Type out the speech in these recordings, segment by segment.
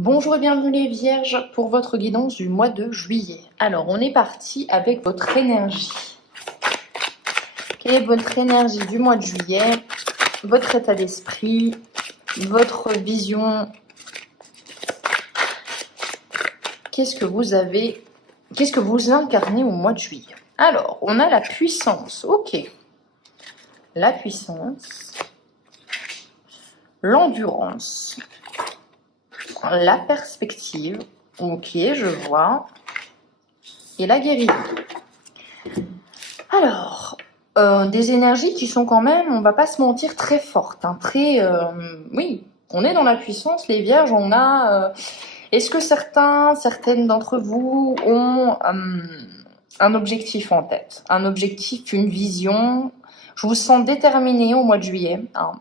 Bonjour et bienvenue les Vierges pour votre guidance du mois de juillet. Alors, on est parti avec votre énergie. Quelle est votre énergie du mois de juillet? Votre état d'esprit, votre vision. Qu'est-ce que vous avez? Qu'est-ce que vous incarnez au mois de juillet? Alors, on a la puissance. Ok. La puissance. L'endurance. La perspective. Ok, je vois. Et la guérison. Alors, des énergies qui sont quand même, on va pas se mentir, très fortes. Hein, oui, on est dans la puissance, les Vierges, on a... Est-ce que certaines d'entre vous ont un objectif en tête? Un objectif, une vision? Je vous sens déterminé au mois de juillet. Hein.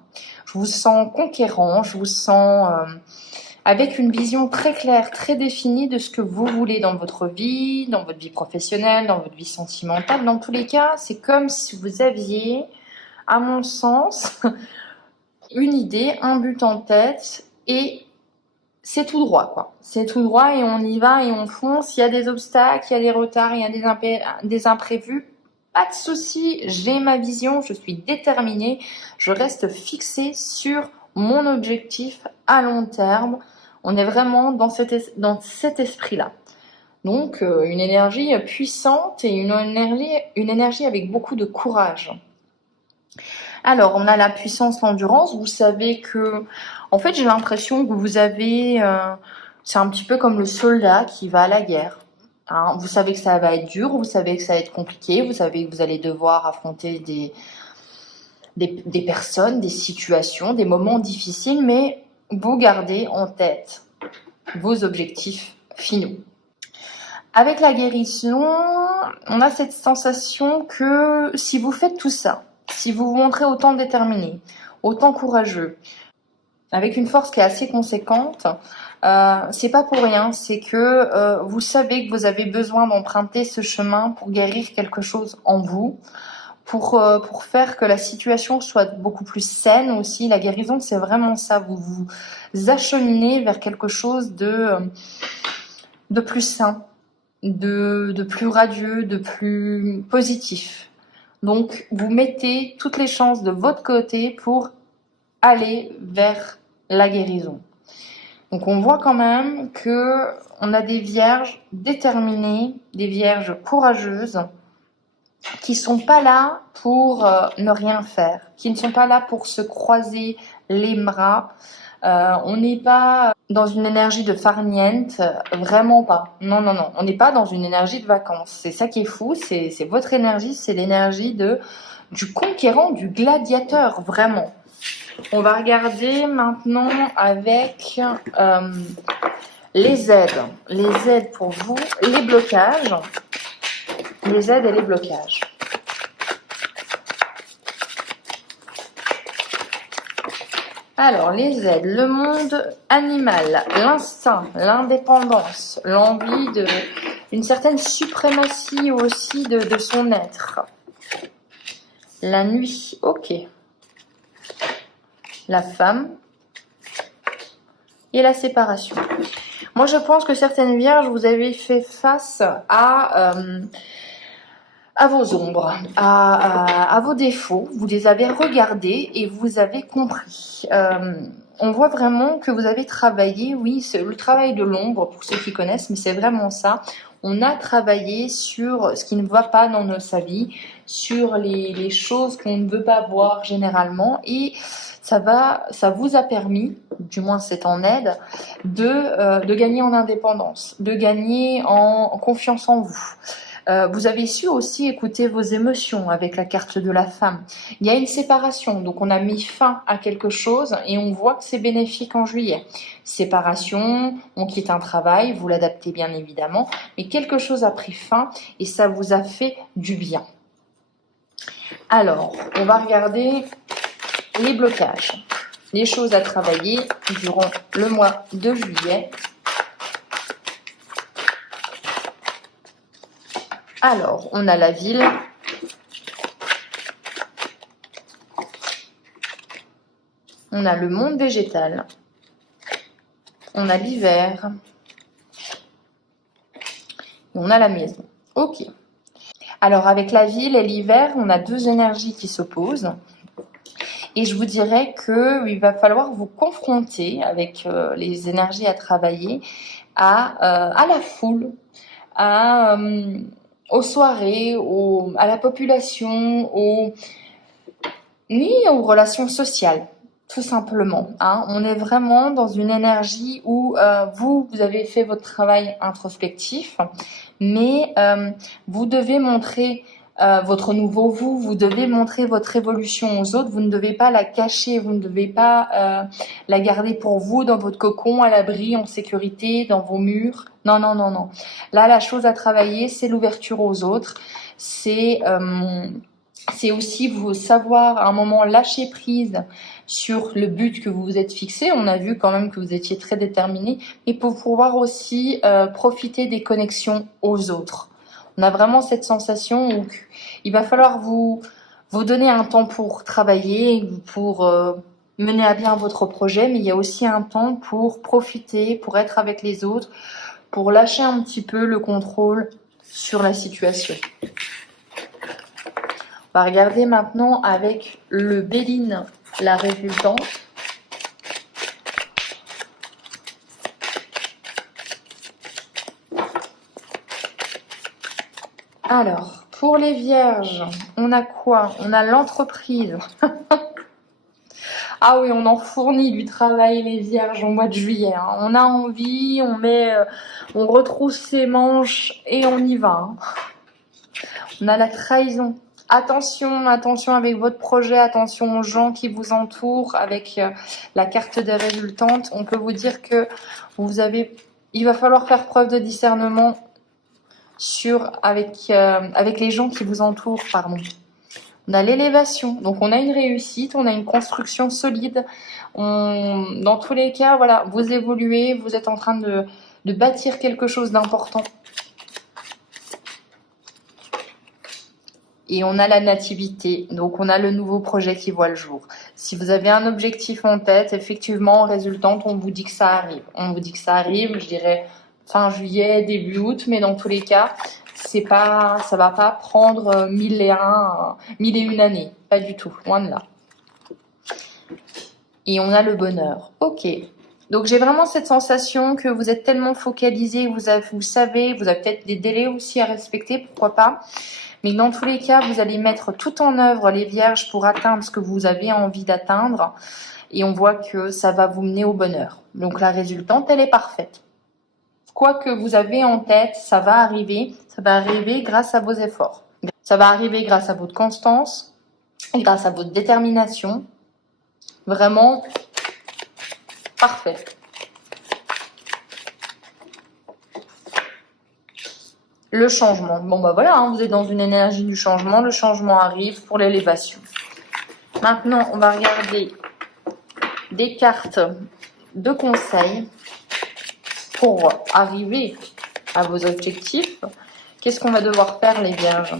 Je vous sens conquérant, je vous sens... avec une vision très claire, très définie de ce que vous voulez dans votre vie professionnelle, dans votre vie sentimentale. Dans tous les cas, c'est comme si vous aviez, à mon sens, une idée, un but en tête et c'est tout droit, quoi. C'est tout droit et on y va et on fonce. Il y a des obstacles, il y a des retards, il y a des imprévus. Pas de souci, j'ai ma vision, je suis déterminée, je reste fixée sur mon objectif à long terme. On est vraiment dans cet esprit-là. Donc, une énergie puissante et une énergie avec beaucoup de courage. Alors, on a la puissance, l'endurance. Vous savez que, en fait, j'ai l'impression que vous avez... c'est un petit peu comme le soldat qui va à la guerre. Hein, vous savez que ça va être dur, vous savez que ça va être compliqué, vous savez que vous allez devoir affronter des personnes, des situations, des moments difficiles, mais vous gardez en tête vos objectifs finaux. Avec la guérison, on a cette sensation que si vous faites tout ça, si vous vous montrez autant déterminé, autant courageux, avec une force qui est assez conséquente, c'est pas pour rien, c'est que vous savez que vous avez besoin d'emprunter ce chemin pour guérir quelque chose en vous, pour faire que la situation soit beaucoup plus saine aussi. La guérison, c'est vraiment ça, vous vous acheminez vers quelque chose de plus sain, de plus radieux, de plus positif. Donc, vous mettez toutes les chances de votre côté pour aller vers la guérison. Donc, on voit quand même que on a des vierges déterminées, des vierges courageuses, qui sont pas là pour ne rien faire, qui ne sont pas là pour se croiser les bras. On n'est pas dans une énergie de farniente, vraiment pas. Non, non, non. On n'est pas dans une énergie de vacances. C'est ça qui est fou, c'est votre énergie, c'est l'énergie du conquérant, du gladiateur, vraiment. On va regarder maintenant avec les aides. Les aides pour vous, les blocages. Les aides et les blocages. Alors, les aides, le monde animal, l'instinct, l'indépendance, l'envie d'une certaine suprématie aussi de son être. La nuit, ok. La femme et la séparation. Moi, je pense que certaines vierges, vous avez fait face à vos ombres, à vos défauts, vous les avez regardés et vous avez compris. On voit vraiment que vous avez travaillé, oui, c'est le travail de l'ombre pour ceux qui connaissent, mais c'est vraiment ça. On a travaillé sur ce qui ne va pas dans sa vie, sur les choses qu'on ne veut pas voir généralement et ça vous a permis, du moins c'est en aide, de gagner en indépendance, de gagner en confiance en vous. Vous avez su aussi écouter vos émotions avec la carte de la femme. Il y a une séparation, donc on a mis fin à quelque chose et on voit que c'est bénéfique en juillet. Séparation, on quitte un travail, vous l'adaptez bien évidemment, mais quelque chose a pris fin et ça vous a fait du bien. Alors, on va regarder les blocages, les choses à travailler durant le mois de juillet. Alors, on a la ville, on a le monde végétal, On a l'hiver. Et on a la maison. Ok. Alors, avec la ville et l'hiver, on a deux énergies qui s'opposent. Et je vous dirais qu'il va falloir vous confronter avec les énergies à travailler à la foule, aux soirées, à la population, oui, aux relations sociales, tout simplement. Hein. On est vraiment dans une énergie où vous avez fait votre travail introspectif, mais vous devez montrer votre nouveau vous, vous devez montrer votre évolution aux autres, vous ne devez pas la cacher, vous ne devez pas la garder pour vous dans votre cocon, à l'abri, en sécurité, dans vos murs. Non, non, non, non. Là, la chose à travailler, c'est l'ouverture aux autres, c'est aussi vous savoir à un moment lâcher prise sur le but que vous vous êtes fixé. On a vu quand même que vous étiez très déterminé, et pour pouvoir aussi profiter des connexions aux autres. On a vraiment cette sensation où il va falloir vous donner un temps pour travailler, pour mener à bien votre projet, mais il y a aussi un temps pour profiter, pour être avec les autres, pour lâcher un petit peu le contrôle sur la situation. On va regarder maintenant avec le Béline, la résultante. Alors, pour les vierges, on a quoi? On a l'entreprise. Ah oui, on en fournit du travail, les vierges, au mois de juillet. Hein. On a envie, on retrousse ses manches et on y va. Hein. On a la trahison. Attention, attention avec votre projet, attention aux gens qui vous entourent. Avec la carte des résultantes, on peut vous dire que il va falloir faire preuve de discernement avec les gens qui vous entourent, pardon. On a l'élévation, donc on a une réussite, on a une construction solide. Dans tous les cas, voilà, vous évoluez, vous êtes en train de bâtir quelque chose d'important. Et on a la nativité, donc on a le nouveau projet qui voit le jour. Si vous avez un objectif en tête, effectivement, en résultante, on vous dit que ça arrive. On vous dit que ça arrive, je dirais fin juillet, début août, mais dans tous les cas, ça va pas prendre 1001 années, pas du tout, loin de là. Et on a le bonheur. Ok. Donc j'ai vraiment cette sensation que vous êtes tellement focalisé, vous savez, vous avez peut-être des délais aussi à respecter, pourquoi pas. Mais dans tous les cas, vous allez mettre tout en œuvre, les vierges, pour atteindre ce que vous avez envie d'atteindre. Et on voit que ça va vous mener au bonheur. Donc la résultante, elle est parfaite. Quoi que vous avez en tête, ça va arriver grâce à vos efforts. Ça va arriver grâce à votre constance, grâce à votre détermination. Vraiment parfait. Le changement. Bon bah voilà, hein, vous êtes dans une énergie du changement. Le changement arrive pour l'élévation. Maintenant, on va regarder des cartes de conseils pour arriver à vos objectifs. Qu'est-ce qu'on va devoir faire, les vierges?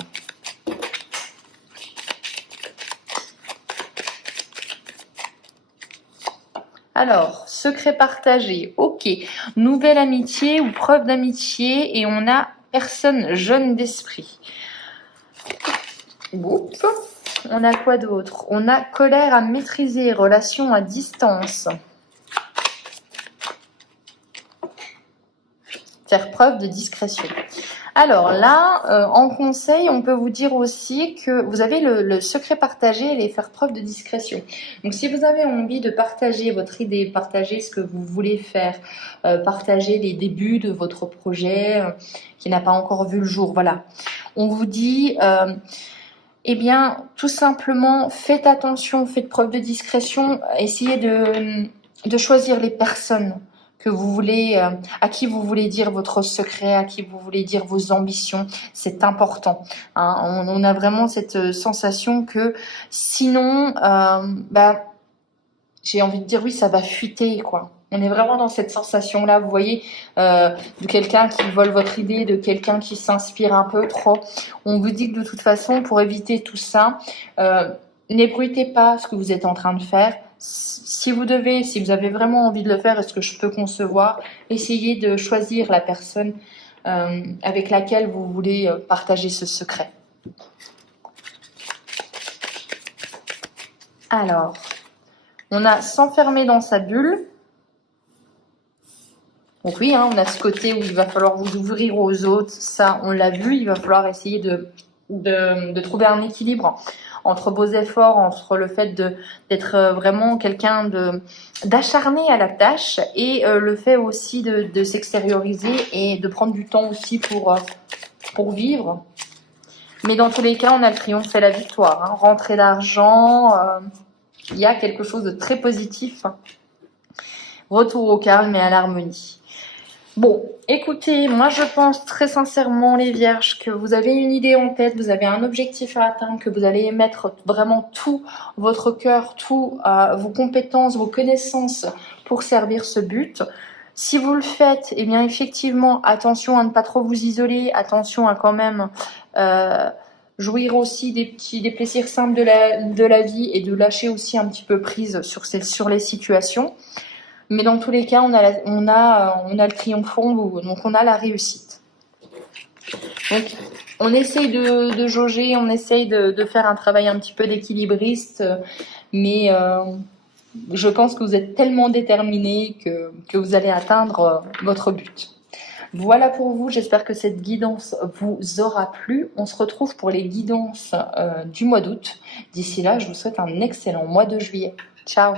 Alors, secret partagé, ok. Nouvelle amitié ou preuve d'amitié, et on a personne jeune d'esprit. Oups. On a quoi d'autre? On a colère à maîtriser, relation à distance. Faire preuve de discrétion. Alors là, en conseil, on peut vous dire aussi que vous avez le secret partagé et faire preuve de discrétion. Donc si vous avez envie de partager votre idée, partager ce que vous voulez faire, partager les débuts de votre projet qui n'a pas encore vu le jour, voilà. On vous dit, eh bien, tout simplement, faites attention, faites preuve de discrétion, essayez de choisir les personnes que vous voulez, à qui vous voulez dire votre secret, à qui vous voulez dire vos ambitions, c'est important. Hein. On a vraiment cette sensation que sinon, j'ai envie de dire oui, ça va fuiter, quoi. On est vraiment dans cette sensation-là, vous voyez, de quelqu'un qui vole votre idée, de quelqu'un qui s'inspire un peu trop. On vous dit que de toute façon, pour éviter tout ça, n'ébruitez pas ce que vous êtes en train de faire. Si vous avez vraiment envie de le faire, est-ce que je peux concevoir, essayez de choisir la personne avec laquelle vous voulez partager ce secret. Alors, on a s'enfermer dans sa bulle. Donc oui, hein, on a ce côté où il va falloir vous ouvrir aux autres. Ça, on l'a vu, il va falloir essayer de trouver un équilibre entre vos efforts, entre le fait d'être vraiment quelqu'un d'acharné à la tâche et le fait aussi de s'extérioriser et de prendre du temps aussi pour vivre. Mais dans tous les cas, on a le triomphe et la victoire. Hein. Rentrée d'argent, il y a quelque chose de très positif. Retour au calme et à l'harmonie. Bon, écoutez, moi je pense très sincèrement les Vierges que vous avez une idée en tête, vous avez un objectif à atteindre, que vous allez mettre vraiment tout votre cœur, tout vos compétences, vos connaissances pour servir ce but. Si vous le faites, eh bien effectivement, attention à ne pas trop vous isoler, attention à quand même jouir aussi des plaisirs simples de la vie et de lâcher aussi un petit peu prise sur les situations. Mais dans tous les cas, on a le triomphant, donc on a la réussite. Donc, on essaye de jauger, on essaye de faire un travail un petit peu d'équilibriste, mais je pense que vous êtes tellement déterminés que vous allez atteindre votre but. Voilà pour vous, j'espère que cette guidance vous aura plu. On se retrouve pour les guidances du mois d'août. D'ici là, je vous souhaite un excellent mois de juillet. Ciao!